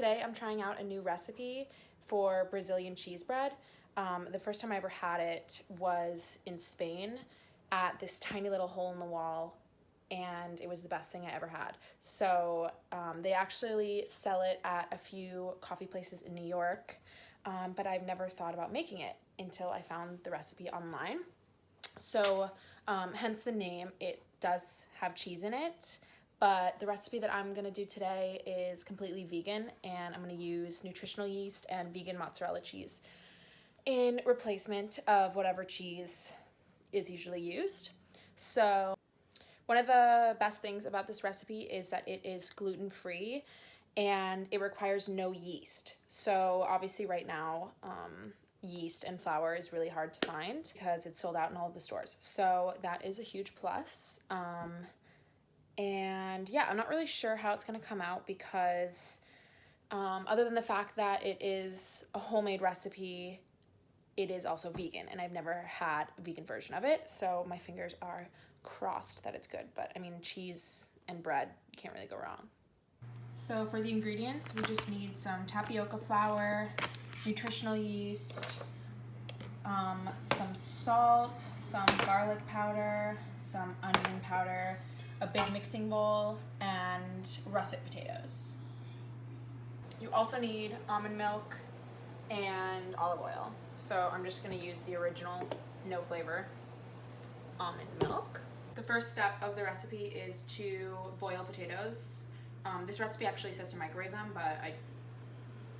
today I'm trying out a new recipe for Brazilian cheese bread. The first time I ever had it was in Spain at this tiny little hole in the wall, and it was the best thing I ever had. So they actually sell it at a few coffee places in New York, but I've never thought about making it until I found the recipe online. So hence the name. It does have cheese in it, but the recipe that I'm gonna do today is completely vegan, and I'm gonna use nutritional yeast and vegan mozzarella cheese in replacement of whatever cheese is usually used. So one of the best things about this recipe is that it is gluten-free and it requires no yeast. So obviously right now, yeast and flour is really hard to find because it's sold out in all of the stores. So that is a huge plus. And yeah, I'm not really sure how it's gonna come out because other than the fact that it is a homemade recipe, it is also vegan, and I've never had a vegan version of it, so my fingers are crossed that it's good. But I mean, cheese and bread, you can't really go wrong. So for the ingredients, we just need some tapioca flour, nutritional yeast, some salt, some garlic powder, some onion powder, a big mixing bowl, and russet potatoes. You also need almond milk and olive oil. So I'm just gonna use the original, no flavor, almond milk. The first step of the recipe is to boil potatoes. This recipe actually says to microwave them, but I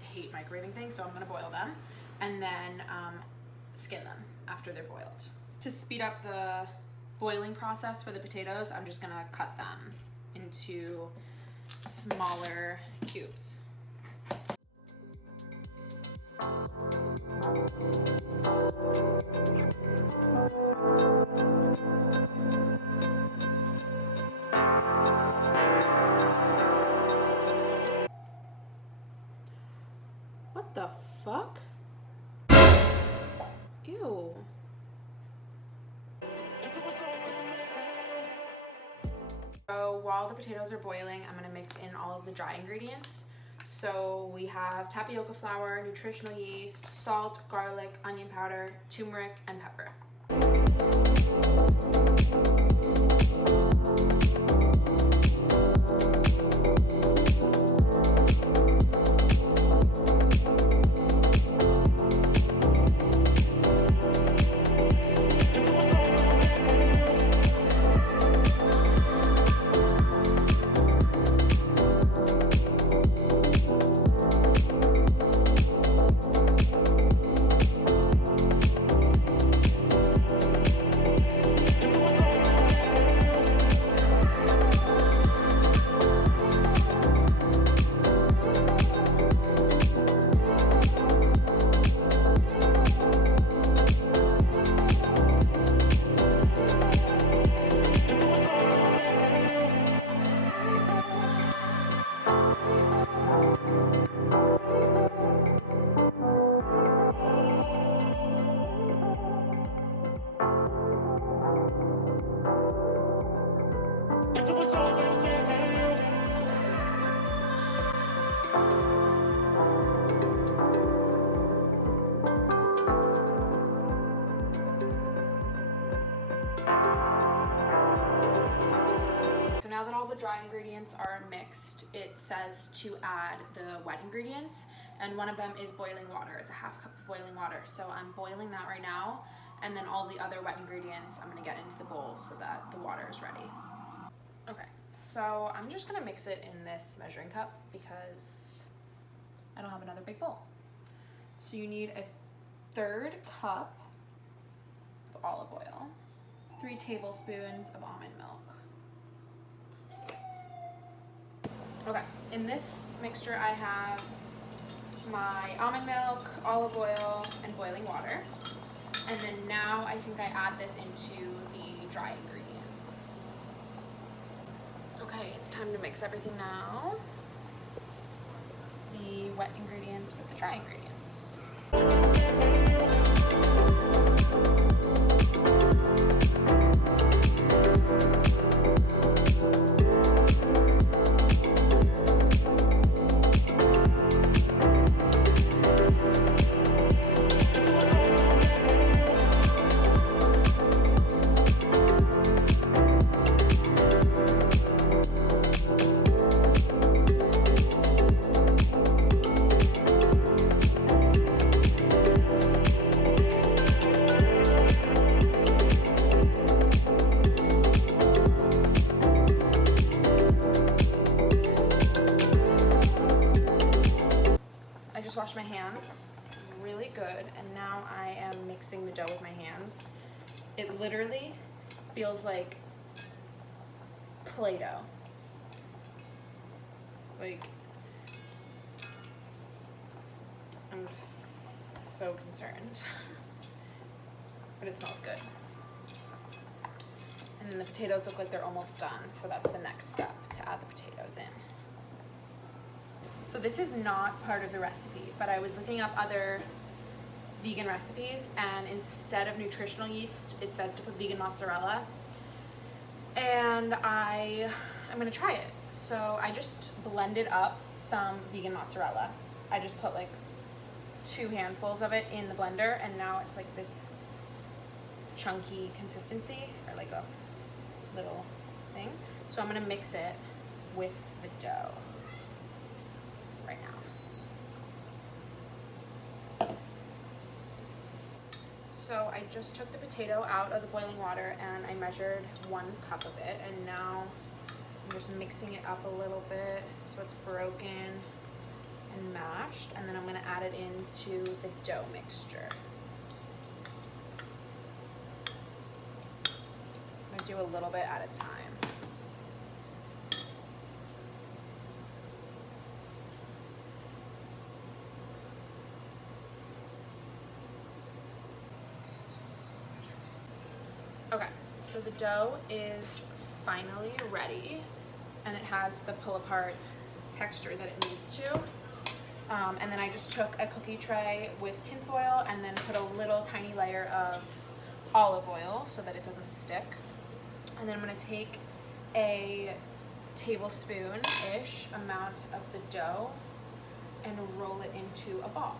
hate microwaving things, so I'm gonna boil them and then skin them after they're boiled. To speed up the boiling process for the potatoes, I'm just gonna cut them into smaller cubes. What the fuck? Ew. So while the potatoes are boiling, I'm gonna mix in all of the dry ingredients. So we have tapioca flour, nutritional yeast, salt, garlic, onion powder, turmeric, and pepper. Now that all the dry ingredients are mixed, it says to add the wet ingredients, and one of them is boiling water. It's a half cup of boiling water. So I'm boiling that right now, and then all the other wet ingredients I'm gonna get into the bowl so that the water is ready. Okay, so I'm just gonna mix it in this measuring cup because I don't have another big bowl. So you need a 1/3 cup of olive oil, 3 tablespoons of almond milk. Okay, in this mixture I have my almond milk, olive oil, and boiling water. And then now I think I add this into the dry ingredients. Okay, it's time to mix everything now. The wet ingredients with the dry ingredients. just washed my hands really good, and now I am mixing the dough with my hands. It literally feels like Play-Doh. Like, I'm so concerned. But it smells good. And then the potatoes look like they're almost done, so that's the next step, to add the potatoes in. So this is not part of the recipe, but I was looking up other vegan recipes, and instead of nutritional yeast, it says to put vegan mozzarella. And I'm gonna try it. So I just blended up some vegan mozzarella. I just put like 2 handfuls of it in the blender, and now it's like this chunky consistency, or like a little thing. So I'm gonna mix it with the dough right now. So I just took the potato out of the boiling water and I measured 1 cup of it, and now I'm just mixing it up a little bit so it's broken and mashed, and then I'm gonna add it into the dough mixture. I'm gonna do a little bit at a time. Okay, so the dough is finally ready, and it has the pull apart texture that it needs to. And then I just took a cookie tray with tin foil and then put a little tiny layer of olive oil so that it doesn't stick. And then I'm gonna take a tablespoon-ish amount of the dough and roll it into a ball.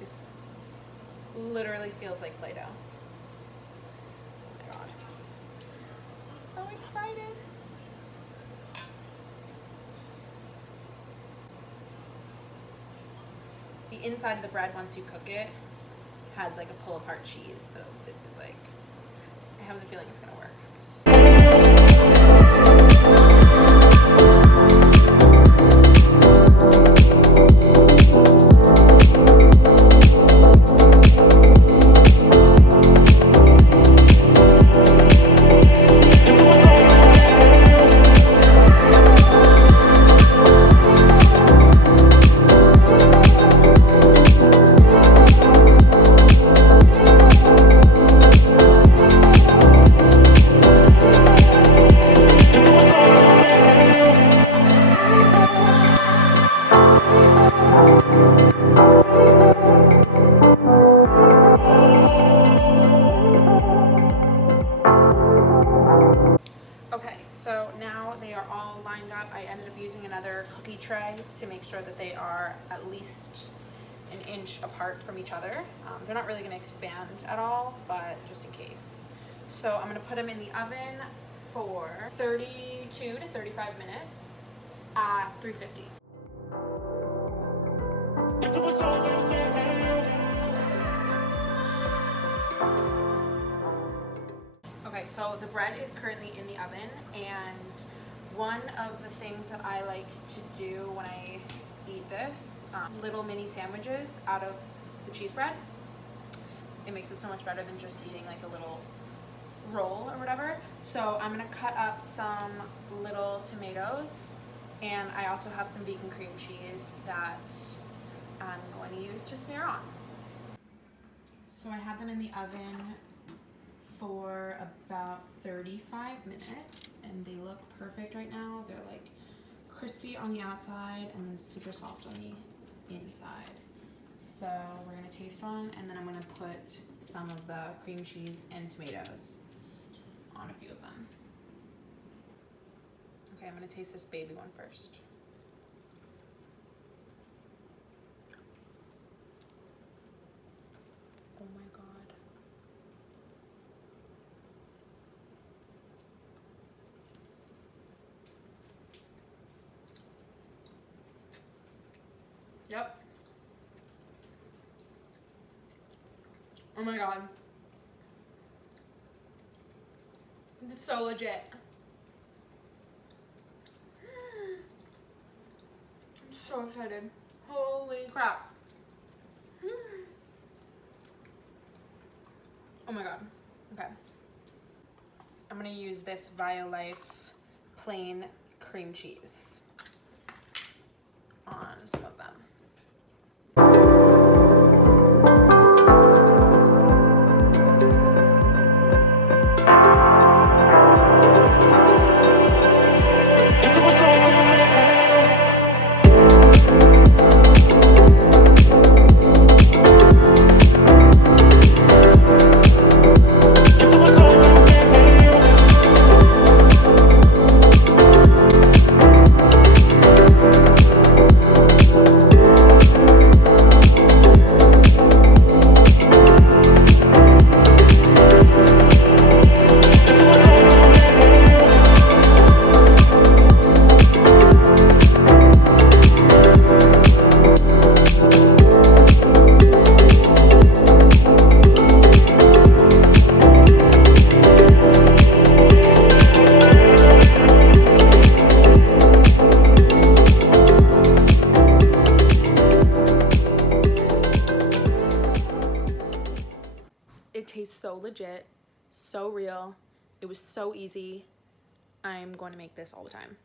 This literally feels like Play-Doh. Oh my God. I'm so excited. The inside of the bread, once you cook it, has like a pull apart cheese. So this is like, I have the feeling it's gonna work. Okay, so now they are all lined up. I ended up using another cookie tray to make sure that they are at least an inch apart from each other. They're not really gonna expand at all, but just in case. So I'm gonna put them in the oven for 32 to 35 minutes at 350. Okay, so the bread is currently in the oven, and one of the things that I like to do when I eat this, little mini sandwiches out of the cheese bread. It makes it so much better than just eating like a little roll or whatever. So I'm gonna cut up some little tomatoes, and I also have some vegan cream cheese that I'm going to use to smear on. So I had them in the oven for about 35 minutes, and they look perfect right now. They're like crispy on the outside and then super soft on the inside. So we're gonna taste one, and then I'm gonna put some of the cream cheese and tomatoes on a few of them. Okay, I'm gonna taste this baby one first. Oh my God. Yep. Oh my God. It's so legit. so excited. Holy crap. Oh my god. Okay. I'm gonna use this Violife plain cream cheese on some of them. It tastes so legit, so real. It was so easy. I'm going to make this all the time.